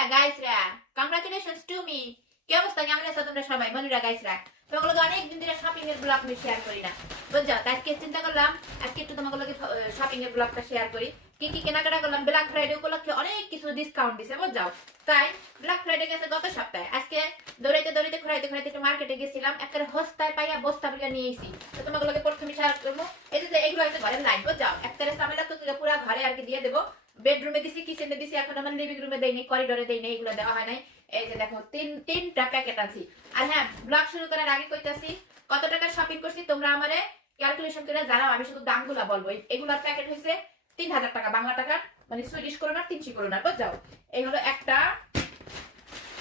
মনুরা গাইসরা congratulations to me কি অবস্থা? কেমন আছো তোমরা সবাই? মনুরা গাইসরা তোমাগুলোকে অনেক দিন ধরে শপিং এর ব্লগ আমি শেয়ার করি না। বুঝছ? আজকে চিন্তা করলাম, আজকে একটু তোমাগুলোকে শপিং এর ব্লগটা শেয়ার করি। কি কি কেনাকাটা করলাম? ব্ল্যাক ফ্রাইডে উপলক্ষে অনেক কিছু ডিসকাউন্ট দিছে, বুঝছ? তাই ব্ল্যাক ফ্রাইডে গেছে গত সপ্তাহে। আজকে দৌড়াইতে দৌড়াইতে, ঘুরাইতে ঘুরাইতে একটু মার্কেটে গেছিলাম একটা হস্তায় পাইয়া বস্তা বুঝা নিয়ে এসি তো তোমাগুলোকে প্রথমে শেয়ার করব। এই যে এগুলো হচ্ছে ঘরের লাইন বুঝছ? একটা সামেলা তো পুরো ঘরে আর কি দিয়ে দেবো। বেডরুমে দিছি কিচেনে দিছি, এখন আমার লিভিং রুমে দেইনি করিডোরে দেইনি এগুলো দেওয়া হয় নাই। এই যে দেখো, তিন, তিনটা প্যাকেট আনছি। আর হ্যাঁ ব্লগ শুরু করার আগে কইতাছি, কত টাকা শপিং করছি তোমরা আমারে ক্যালকুলেশন করে জানাও, আমি শুধু দামগুলো বলব। এগুলোর প্যাকেট হয়েছে তিন হাজার টাকা, বাংলা টাকার মানে সুইডিশ করোনার তিনশি করোনার বুঝাও এই হলো একটা,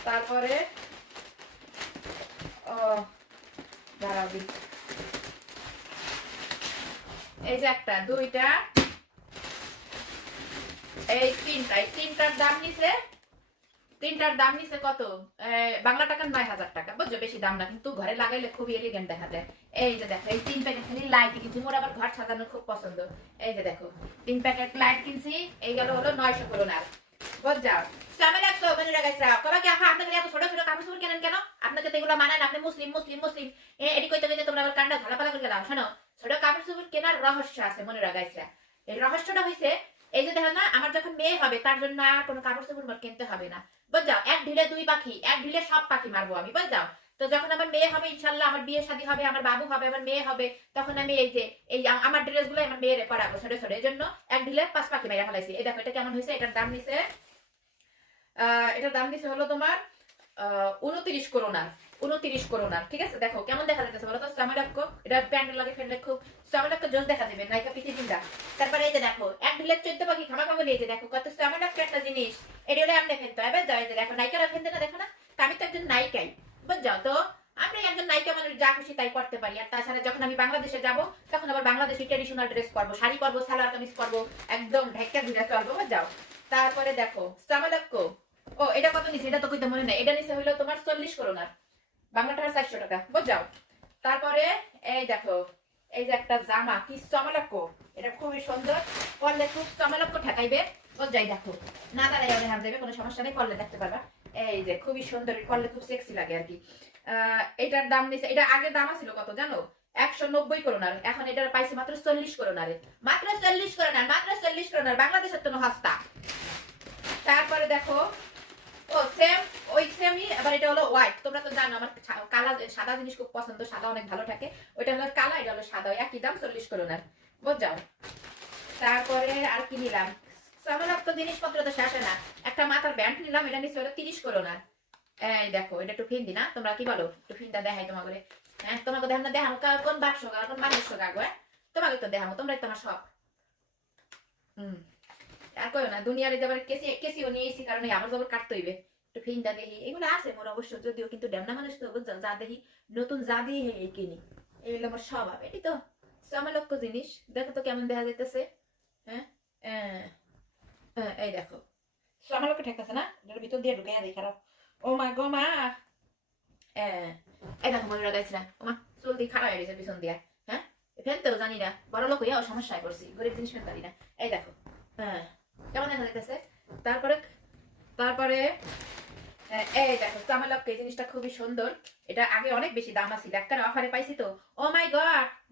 তারপরে, ও, দাঁড়াও দি। এই যে একটা, দুইটা এই তিনটা তিনটার দাম নিছে, তিনটার দাম নিছে কত? বাংলা টাকা নয় হাজার টাকা, বুঝছ? বেশি দাম না, কিন্তু ঘরে লাগাইলে খুবই এলিগেন্ট দেখা এই যে দেখো, এই তিন প্যাকেট খালি লাইট কিনছি। মোর আবার ঘর সাজানো খুব পছন্দ। এই যে দেখো, তিন প্যাকেট লাইট কিনছি, এই গেল হলো নয়শো করোনার ছোট ছোট কাপড় চোপড় কেন? আপনাকে তো না, আপনি মুসলিম মুসলিম মুসলিম। এটি কইতে কইতে তোমরা আবার কান্ডা ঝালাপালা করে গেলাম। শোনো, ছোট কাপড় চোপড় কেনার রহস্য আছে, মনে রাখাইছে এই রহস্যটা হইছে এই যে দেখো না, আমার যখন মেয়ে হবে, তার জন্য আর কোনো কাপড় চোপড় কিনতে হবে না। বুঝাও এক ঢিলে দুই পাখি, এক ঢিলে সব পাখি মারবো আমি বুঝাও তো যখন আমার মেয়ে হবে, ইনশাল্লাহ আমার বিয়ে শাদী হবে, আমার বাবু হবে, আমার মেয়ে হবে, তখন আমি এই যে, এই আমার ড্রেসগুলো আমার মেয়েরে পরাবো ছোট ছোট এই জন্য এক ঢিলে পাঁচ পাখি মেরে ফেলাইছি। এই দেখো, এটা কেমন হয়েছে এটার দাম নিছে এটার দাম দিছে হলো তোমার উনত্রিশ করোনার উনত্রিশ করোনার ঠিক আছে? দেখো, কেমন দেখা যাচ্ছে বলো তো? সামারাক্ষ এটা প্যান্টের লাগে ফেললে খুব সামারাক্ষ জোস দেখা যাবে নাইকা পিঠে চিন্তা তারপরে এই যে দেখো, এক ঢিলে চোদ্দ পাখি খামা খামা এই যে দেখো, কত সামারাক্ষ একটা জিনিস, এটা হলে আপনি ফেলতে। হবে যাও এই যে দেখো নাইকারা ফেলতে না দেখো না? আমি তো একজন নায়িকাই, বুঝছ? তো আমি একজন নায়িকা মানুষ, যা খুশি তাই করতে পারি। আর তাছাড়া যখন আমি বাংলাদেশে যাব, তখন আবার বাংলাদেশি ট্রেডিশনাল ড্রেস পরবো, শাড়ি পরবো, সালোয়ার কামিজ পরবো, একদম ঢেক্কা ঘুরে চলবো যাও তারপরে দেখো সামালাক্য ও, এটা কত নিছে? এটা তো কইতে মনে নাই। এটা নিছে হইল তোমার চল্লিশ করোনার। বাংলা চারশো টাকা। তারপরে, এই দেখো, এই যে একটা জামা, কি এটা খুবই সুন্দর। করলে খুব ঠেকাইবে। যাই দেখো। না দাঁড়াই হাত দেবে কোনো সমস্যা নেই করলে দেখতে পারবা। এই যে, খুবই সুন্দর করলে খুব সেক্সি লাগে আর কি। এটার দাম নিছে, এটা আগে দাম ছিল কত জানো? একশো নব্বই করোনার। এখন এটার পাইছে মাত্র চল্লিশ করোনারে। মাত্র চল্লিশ করোনার, মাত্র চল্লিশ করোনার। বাংলাদেশের তো হাস্তা তারপরে দেখো ও সেম ওই সেমই এটা হলো হোয়াইট তোমরা তো জানো, আমার সাদা জিনিস খুব পছন্দ, সাদা অনেক ভালো থাকে। ওইটা এটা হলো সাদা একই দাম, চল্লিশ বুঝাও তারপরে আর কি নিলাম? তো জিনিসপত্র তো শেষে না। একটা মাথার ব্যান্ড নিলাম, এটা হলো তিরিশ দেখো, এটা না? তোমরা কি বলো? একটু ফিনটা দেখাই তোমাকে। হ্যাঁ তোমাকে দেখাম না দেখাম কোন বাক্স কোন মানুষ হ্যাঁ? তোমাকে তো দেখামো তোমরাই তোমার সব। হুম। আর কই না দুনিয়ারে যাবার কেসি কেসিও নিয়ে এসি কারণে আমার যাবার কাটতে হইবে। একটু ফিনটা দেখি এগুলো আছে মোর অবশ্য যদিও কিন্তু ডেমনা মানুষ তো যা দেখি নতুন যা দিয়ে এই কিনি। এগুলো আমার স্বভাব এটি তো সমলক্ষ জিনিস। দেখো তো কেমন দেখা যাইতেছে হ্যাঁ? আহ, এই দেখো। সমলক্ষ ঠেকতেছে না? এটার ভিতর দিয়ে ঢুকে দেখি খারাপ। ও মা গো মা! এই দেখো মনে লাগাইছি না। ও মা চুল খারাপ হয়ে গেছে পিছন দিয়া হ্যাঁ? ফেলতেও জানি না বড় লোক হইয়াও সমস্যায় পড়ছি গরিব জিনিস ফেলতে পারি না। এই দেখো হ্যাঁ কেমন দেখা যাইতেছে তারপরে তারপরে এই দেখো চামালক এই জিনিসটা খুবই সুন্দর। এটা আগে অনেক বেশি দাম অফারে পাইছি তো। ও মাই গড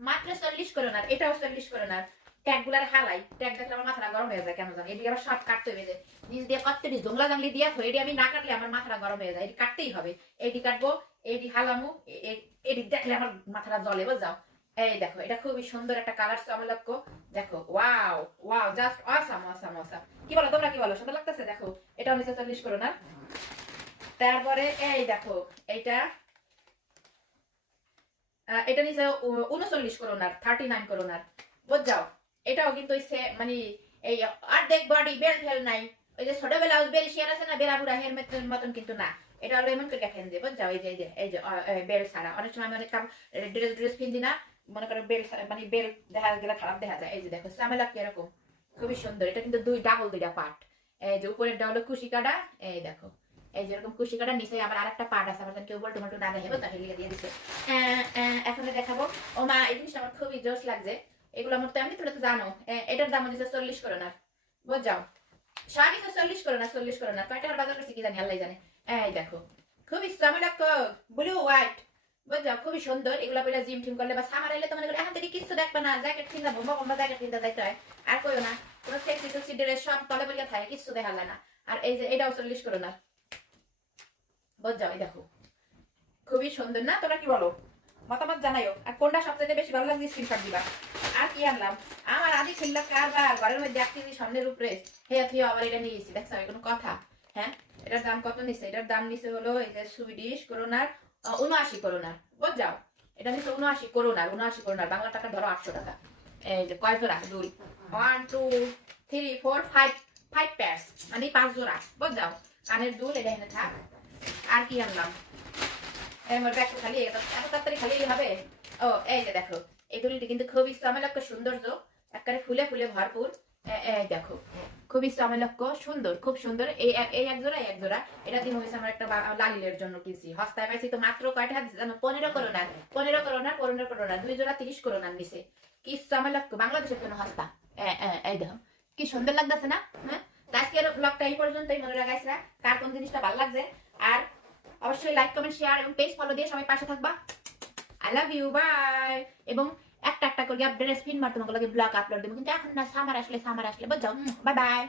মাত্র চল্লিশ এটাও চল্লিশ হালাই ট্যাগ দেখলে আমার মাথাটা গরম হয়ে যায়, কেন জানি। এদিকে আবার সব কাটতে হবে নিজ দিয়ে কত দিস জংলা দিয়ে তো এটি আমি না কাটলে আমার মাথাটা গরম হয়ে যায়। এটি কাটতেই হবে। এটি কাটবো, এটি হালামু এটি দেখলে আমার মাথাটা জ্বলে বুঝাও এই দেখো, এটা খুবই সুন্দর একটা কালার চামালক্য দেখো wow wow just awesome awesome awesome কি বলো, তোমরা কি বলো? সুন্দর লাগতেছে? দেখো এটা নিচে চল্লিশ করো না। তারপরে এই দেখো, এইটা এটা নিচে উনচল্লিশ করোনার থার্টি নাইন করোনার এটাও কিন্তু মানে এই অর্ধেক বডি বেল্ট হেল নাই। ওই যে ছোট বেরি শেয়ার আছে না বেড়া বুড়া হের মতন কিন্তু না। এটা হলো এমন করে দেখেন যে বুঝাও এই যে এই যে বেল্ট ছাড়া। অনেক সময় আমি অনেক ড্রেস ড্রেস কিনছি না। মনে করো বেল্ট মানে বেল্ট দেখা গেলে খারাপ দেখা যায়। এই যে দেখো সামেলা কীরকম? খুবই সুন্দর। এটা কিন্তু দুই ডাবল দুইটা পার্ট এই যে উপরেরটা হলো কুশি কাটা, এই দেখো। এই কাটা নিচে আরেকটা পার্ট আছে। আমার কেউ বলতো না দেখাবো তাকে লিখে দিয়ে দিচ্ছে এখন দেখাবো। ও মা, এই জিনিসটা আমার খুবই জোশ লাগছে। এগুলো আমার তো এমনি তোমরা তো জানো। এটার দাম হচ্ছে চল্লিশ করে না বুঝাও স্বামী তো চল্লিশ করো না চল্লিশ করো না বাজার করছি কি জানি আল্লাহ জানে। এই দেখো, খুবই সামিলাক ব্লু হোয়াইট বুঝছ খুবই সুন্দর। এগুলা বলে জিম টিম করলে বা সামার এলে তো মনে এখন থেকে কিছু দেখবে না জ্যাকেট কিনতে বোম্বা বোম্বা জ্যাকেট কিনতে যাইতে হয়? আর কইও না, কোনো সেক্সি সেক্সি ড্রেস সব তলে পড়ে থাকে কিছু দেখা যায় না। আর এই যে, এটাও চল্লিশ করো না। বুঝছ এই দেখো। খুবই সুন্দর। না, তোমরা কি বলো? মতামত জানাইও। আর কোনটা সবচেয়ে বেশি ভালো লাগছে স্ক্রিনশট দিবা। আর কি আনলাম? আমার আদি খিল্লা কারবার, ঘরের মধ্যে এক সামনের উপরে। হে থিয়ে আবার এটা নিয়ে গেছি দেখছ কোনো কথা। হ্যাঁ? এটার দাম কত নিছে? এটার দাম নিছে হলো এই যে সুইডিশ করোনার উনআশি করোনার। যাও, এটা নিছে উনআশি করোনার উনআশি করোনার। বাংলা টাকা ধরো আটশো টাকা। এই যে, কয় জোড়া? দুই। One two three four five five pairs মানে পাঁচ জোড়া। যাও, কানের দুল, এটা এনে থাক। আর কি আনলাম? এই মোর ব্যাগটা খালি, এত তাড়াতাড়ি খালি হবে? ও, এই যে দেখো, এই দুলটি কিন্তু খুবই চমলক্ষ সৌন্দর্য। একবারে ফুলে ফুলে ভরপুর। এই দেখো খুবই চমলক্ষ সুন্দর, খুব সুন্দর। এই এই এক জোড়া এক জোড়া। এটা দিন হয়েছে আমার একটা লালিলের জন্য কিনছি। হস্তায় পাইছি তো মাত্র কয়টা? জানো পনেরো করোনা পনেরো করোনা পনেরো করোনা, দুই জোড়া তিরিশ করোনার নিচে কি চমলক্ষ বাংলাদেশের জন্য হস্তা? এই দেখো, কি সুন্দর লাগতেছে না? হ্যাঁ? আজকের ব্লগটা এই পর্যন্তই, মনে রাখাইছে কার কোন জিনিসটা ভালো লাগছে? আর অবশ্যই লাইক কমেন্ট শেয়ার এবং পেজ ফলো দিয়ে সবাই পাশে থাকবা। আই লাভ ইউ বাই এবং একটা একটা করে ড্রেস পিন মার তোমাকে ব্লগ আপলোড দেবো। কিন্তু এখন না সামার আসলে সামার আসলে বুঝছ? Bye bye